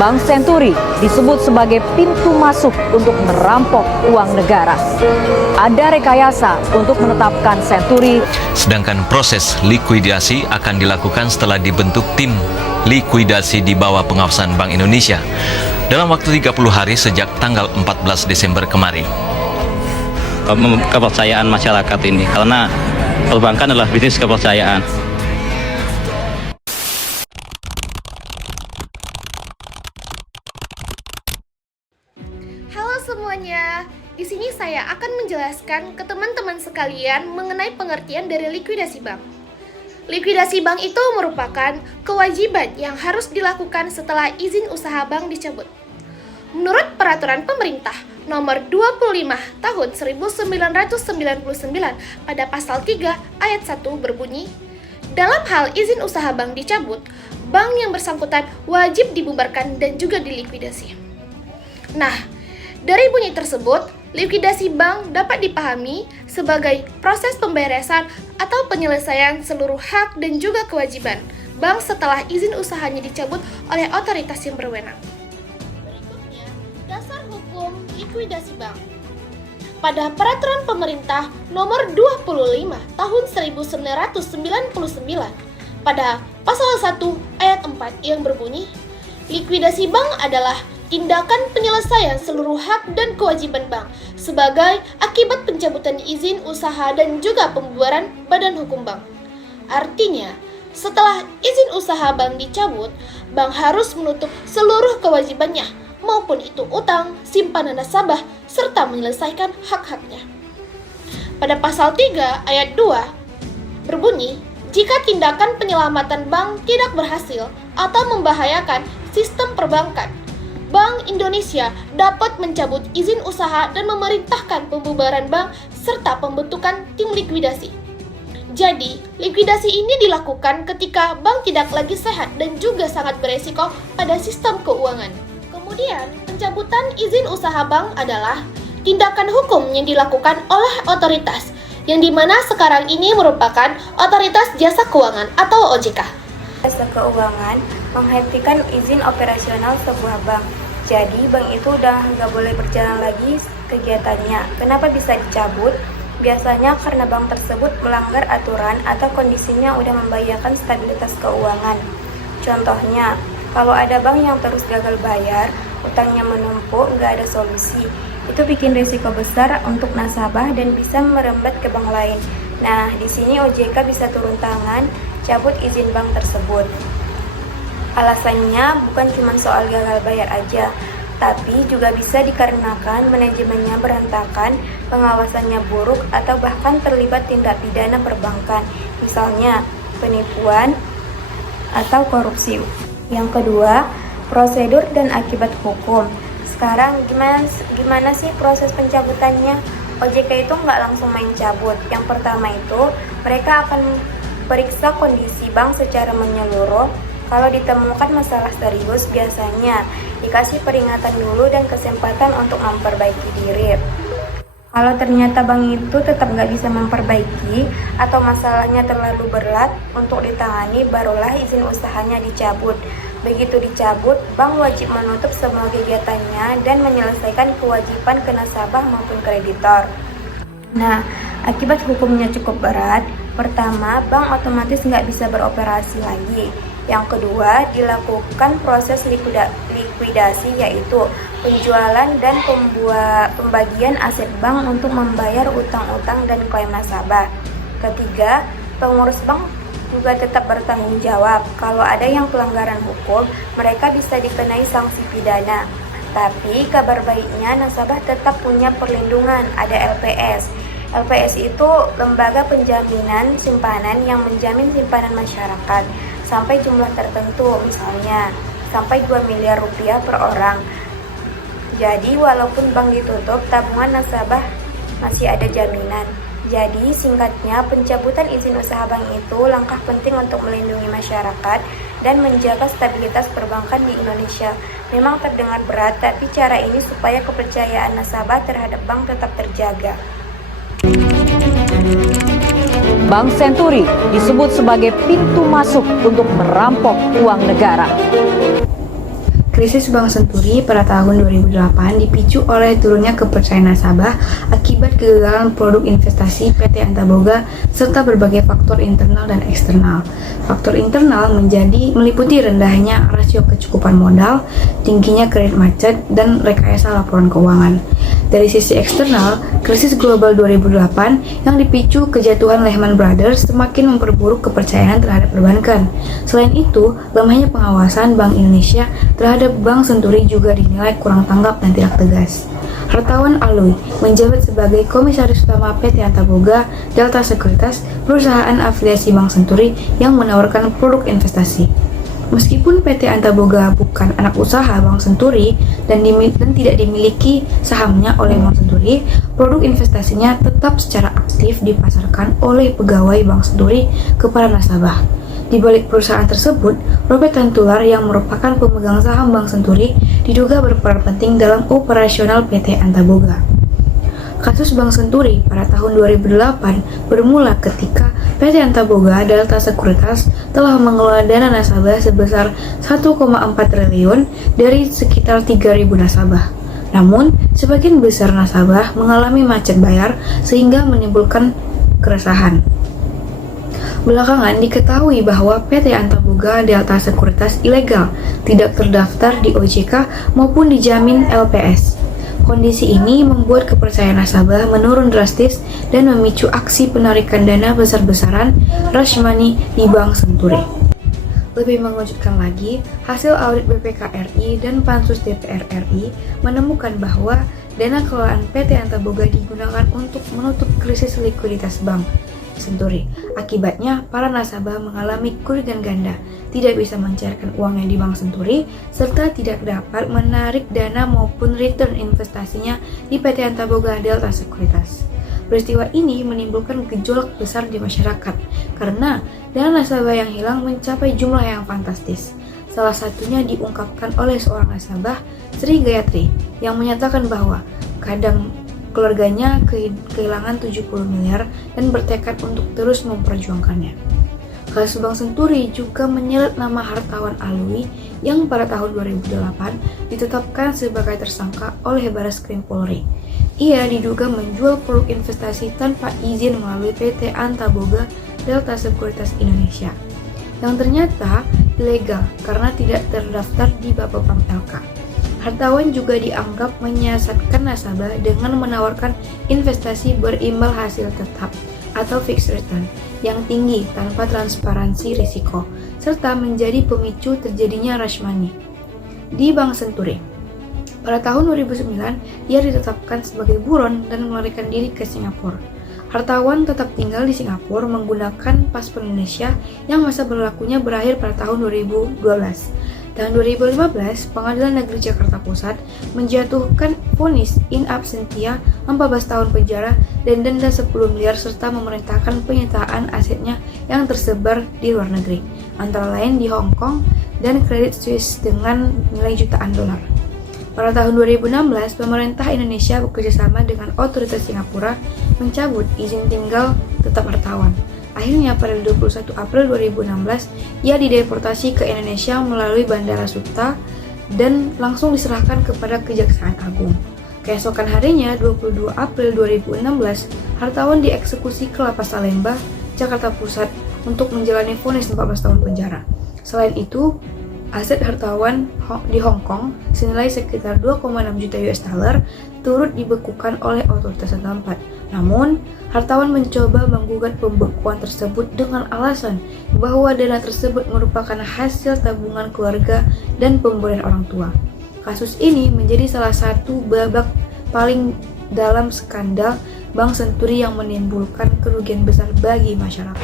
Bank Senturi disebut sebagai pintu masuk untuk merampok uang negara. Ada rekayasa untuk menetapkan Senturi. Sedangkan proses likuidasi akan dilakukan setelah dibentuk tim likuidasi di bawah pengawasan Bank Indonesia dalam waktu 30 hari sejak tanggal 14 Desember kemarin. Kepercayaan masyarakat ini, karena perbankan adalah bisnis kepercayaan. Halo semuanya, di sini saya akan menjelaskan ke teman-teman sekalian mengenai pengertian dari likuidasi bank. Likuidasi bank itu merupakan kewajiban yang harus dilakukan setelah izin usaha bank dicabut. Menurut Peraturan Pemerintah Nomor 25 Tahun 1999 pada Pasal 3 Ayat 1 berbunyi, dalam hal izin usaha bank dicabut, bank yang bersangkutan wajib dibubarkan dan juga dilikuidasi. Nah, dari bunyi tersebut, likuidasi bank dapat dipahami sebagai proses pemberesan atau penyelesaian seluruh hak dan juga kewajiban bank setelah izin usahanya dicabut oleh otoritas yang berwenang. Berikutnya, dasar hukum likuidasi bank. Pada Peraturan Pemerintah Nomor 25 Tahun 1999 pada Pasal 1 Ayat 4 yang berbunyi, likuidasi bank adalah tindakan penyelesaian seluruh hak dan kewajiban bank sebagai akibat pencabutan izin usaha dan juga pembubaran badan hukum bank. Artinya, setelah izin usaha bank dicabut, bank harus menutup seluruh kewajibannya, maupun itu utang, simpanan nasabah, serta menyelesaikan hak-haknya. Pada Pasal 3 Ayat 2 berbunyi, jika tindakan penyelamatan bank tidak berhasil atau membahayakan sistem perbankan, Bank Indonesia dapat mencabut izin usaha dan memerintahkan pembubaran bank serta pembentukan tim likuidasi. Jadi, likuidasi ini dilakukan ketika bank tidak lagi sehat dan juga sangat beresiko pada sistem keuangan. Kemudian, pencabutan izin usaha bank adalah tindakan hukum yang dilakukan oleh otoritas, yang dimana sekarang ini merupakan Otoritas Jasa Keuangan atau OJK. Jasa Keuangan menghentikan izin operasional sebuah bank. Jadi bank itu udah nggak boleh berjalan lagi kegiatannya. Kenapa bisa dicabut? Biasanya karena bank tersebut melanggar aturan atau kondisinya udah membahayakan stabilitas keuangan. Contohnya, kalau ada bank yang terus gagal bayar, utangnya menumpuk, nggak ada solusi. Itu bikin risiko besar untuk nasabah dan bisa merembet ke bank lain. Nah, di sini OJK bisa turun tangan, cabut izin bank tersebut. Alasannya bukan cuma soal gagal bayar aja, tapi juga bisa dikarenakan manajemennya berantakan, pengawasannya buruk, atau bahkan terlibat tindak pidana perbankan, misalnya penipuan atau korupsi. Yang kedua, prosedur dan akibat hukum. Sekarang gimana sih proses pencabutannya? OJK itu nggak langsung main cabut. Yang pertama itu, mereka akan periksa kondisi bank secara menyeluruh. Kalau ditemukan masalah serius, biasanya dikasih peringatan dulu dan kesempatan untuk memperbaiki diri. Kalau ternyata bank itu tetap nggak bisa memperbaiki atau masalahnya terlalu berat untuk ditangani, barulah izin usahanya dicabut. Begitu dicabut, bank wajib menutup semua kegiatannya dan menyelesaikan kewajiban ke nasabah maupun kreditor. Nah, akibat hukumnya cukup berat. Pertama, bank otomatis nggak bisa beroperasi lagi. Yang kedua, dilakukan proses likuidasi, yaitu penjualan dan pembagian aset bank untuk membayar utang-utang dan klaim nasabah. Ketiga, pengurus bank juga tetap bertanggung jawab. Kalau ada yang pelanggaran hukum, mereka bisa dikenai sanksi pidana. Tapi kabar baiknya, nasabah tetap punya perlindungan, ada LPS. LPS itu lembaga penjaminan simpanan yang menjamin simpanan masyarakat sampai jumlah tertentu, misalnya sampai 2 miliar rupiah per orang. Jadi walaupun bank ditutup, tabungan nasabah masih ada jaminan. Jadi singkatnya, pencabutan izin usaha bank itu langkah penting untuk melindungi masyarakat dan menjaga stabilitas perbankan di Indonesia. Memang terdengar berat, tapi cara ini supaya kepercayaan nasabah terhadap bank tetap terjaga. Bank Senturi disebut sebagai pintu masuk untuk merampok uang negara. Krisis Bank Senturi pada tahun 2008 dipicu oleh turunnya kepercayaan nasabah akibat kegagalan produk investasi PT Antaboga serta berbagai faktor internal dan eksternal. Faktor internal meliputi rendahnya rasio kecukupan modal, tingginya kredit macet, dan rekayasa laporan keuangan. Dari sisi eksternal, krisis global 2008 yang dipicu kejatuhan Lehman Brothers semakin memperburuk kepercayaan terhadap perbankan. Selain itu, lemahnya pengawasan Bank Indonesia terhadap Bank Senturi juga dinilai kurang tanggap dan tidak tegas. Hartawan Alwi menjabat sebagai Komisaris Utama PT Antaboga Delta Sekuritas, perusahaan afiliasi Bank Senturi yang menawarkan produk investasi. Meskipun PT Antaboga bukan anak usaha Bank Senturi dan tidak dimiliki sahamnya oleh Bank Senturi, produk investasinya tetap secara aktif dipasarkan oleh pegawai Bank Senturi kepada nasabah. Di balik perusahaan tersebut, Robert Tantular yang merupakan pemegang saham Bank Senturi diduga berperan penting dalam operasional PT Antaboga. Kasus Bank Senturi pada tahun 2008 bermula ketika PT Antaboga Delta Sekuritas telah mengelola dana nasabah sebesar 1,4 triliun dari sekitar 3.000 nasabah. Namun, sebagian besar nasabah mengalami macet bayar sehingga menimbulkan keresahan. Belakangan diketahui bahwa PT Antaboga Delta Sekuritas ilegal, tidak terdaftar di OJK maupun dijamin LPS. Kondisi ini membuat kepercayaan nasabah menurun drastis dan memicu aksi penarikan dana besar-besaran rush money di Bank Senturi. Lebih mengejutkan lagi, hasil audit BPK RI dan Pansus DPR RI menemukan bahwa dana kelolaan PT Antaboga digunakan untuk menutup krisis likuiditas Bank Senturi. Akibatnya, para nasabah mengalami kerugian ganda, tidak bisa mencairkan uangnya di Bank Senturi, serta tidak dapat menarik dana maupun return investasinya di PT Antaboga Delta Sekuritas. Peristiwa ini menimbulkan gejolak besar di masyarakat, karena dana nasabah yang hilang mencapai jumlah yang fantastis. Salah satunya diungkapkan oleh seorang nasabah, Sri Gayatri, yang menyatakan bahwa kadang keluarganya kehilangan 70 miliar dan bertekad untuk terus memperjuangkannya. Kasus Bank Senturi juga menyeret nama Hartawan Alwi yang pada tahun 2008 ditetapkan sebagai tersangka oleh Barreskrim Polri. Ia diduga menjual produk investasi tanpa izin melalui PT Antaboga Delta Sekuritas Indonesia, yang ternyata ilegal karena tidak terdaftar di Bapepam LK. Hartawan juga dianggap menyesatkan nasabah dengan menawarkan investasi berimbal hasil tetap atau fixed return yang tinggi tanpa transparansi risiko, serta menjadi pemicu terjadinya rush money di Bank Senturi. Pada tahun 2009, ia ditetapkan sebagai buron dan melarikan diri ke Singapura. Hartawan tetap tinggal di Singapura menggunakan paspor Indonesia yang masa berlakunya berakhir pada tahun 2012. Tahun 2015, Pengadilan Negeri Jakarta Pusat menjatuhkan vonis in absentia 14 tahun penjara dan denda 10 miliar serta memerintahkan penyitaan asetnya yang tersebar di luar negeri, antara lain di Hong Kong dan Credit Suisse dengan nilai jutaan dolar. Pada tahun 2016, pemerintah Indonesia bekerjasama dengan otoritas Singapura mencabut izin tinggal tetap Hartawan. Akhirnya pada 21 April 2016, ia dideportasi ke Indonesia melalui Bandara Suta dan langsung diserahkan kepada Kejaksaan Agung. Keesokan harinya, 22 April 2016, Hartawan dieksekusi ke Lapas Salemba, Jakarta Pusat untuk menjalani vonis 14 tahun penjara. Selain itu, aset Hartawan di Hong Kong senilai sekitar 2,6 juta US dollar turut dibekukan oleh otoritas setempat. Namun, Hartawan mencoba menggugat pembekuan tersebut dengan alasan bahwa dana tersebut merupakan hasil tabungan keluarga dan pemberian orang tua. Kasus ini menjadi salah satu babak paling dalam skandal Bank Senturi yang menimbulkan kerugian besar bagi masyarakat.